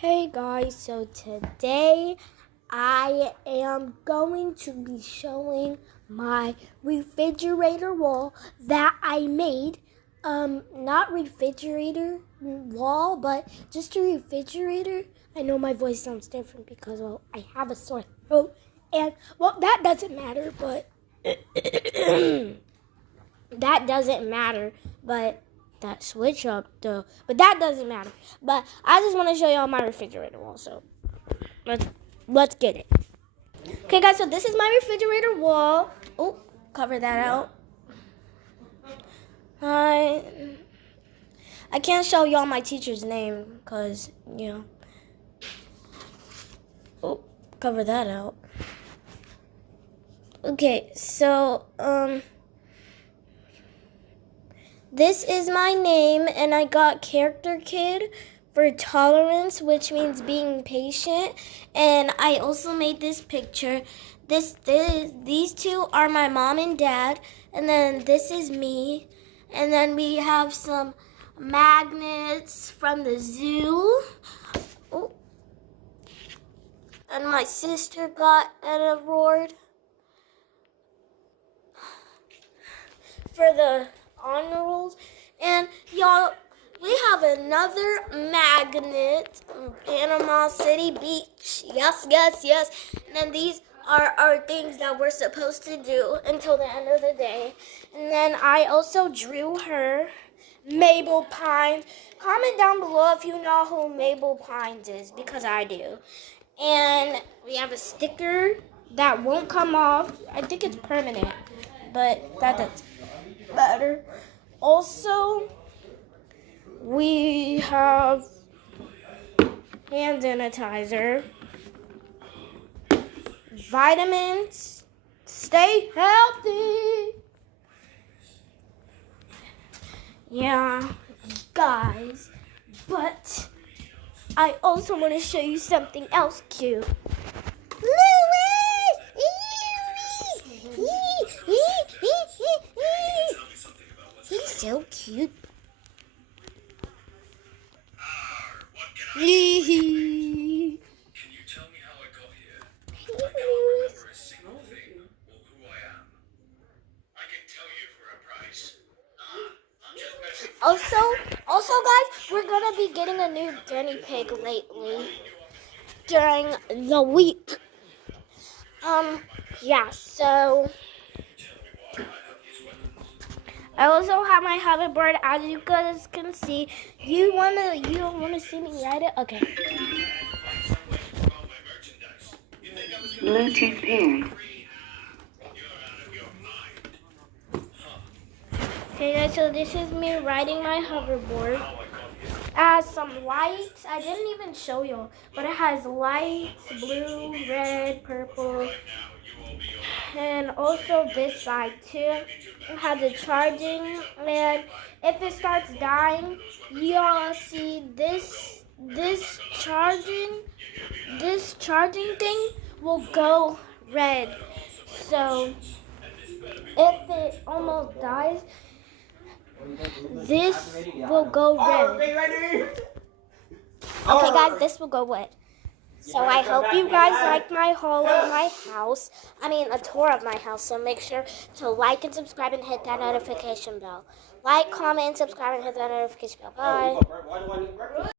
Hey guys, so today I am going to be showing my refrigerator wall that I made. Not refrigerator wall, but just a refrigerator. I know my voice sounds different because, well, I have a sore throat. And, well, that doesn't matter, but that doesn't matter, but that switch up though. But that doesn't matter. But I just want to show y'all my refrigerator wall. So let's get it. Okay, guys. So this is my refrigerator wall. Oh, cover that out. I can't show y'all my teacher's name because Oh, cover that out. Okay, so this is my name, and I got Character Kid for tolerance, which means being patient. And I also made this picture. These two are my mom and dad, and then this is me. And then we have some magnets from the zoo. Oh. And my sister got an award for the honor rolls. And y'all, we have another magnet, Panama City Beach. Yes, yes, yes. And then these are our things that we're supposed to do until the end of the day. And then I also drew her, Mabel Pines. Comment down below if you know who Mabel Pines is, because I do. And we have a sticker that won't come off. I think it's permanent, but that doesn't matter. Also, we have hand sanitizer, vitamins, stay healthy. Yeah, guys, but I also want to show you something else cute. He's so cute. Can you tell me how I got here? I can't remember a single thing or who I am. I can tell you for a price. I'm just messing. Also, guys, we're gonna be getting a new guinea pig lately during the week. Yeah. So I also have my hoverboard, as you guys can see. You don't wanna see me ride it? Okay. Bluetooth paired. Okay, guys, so this is me riding my hoverboard. It has some lights. I didn't even show you, but it has lights, blue, red, purple, and also this side too. It has a charging, and if it starts dying, you'll see this charging thing will go red. So if it almost dies, this will go red. Okay, guys, this will go red. So I hope you guys like my haul of my house. I mean, a tour of my house. So make sure to like and subscribe and hit that notification bell. Like, comment, subscribe, and hit that notification bell. Bye.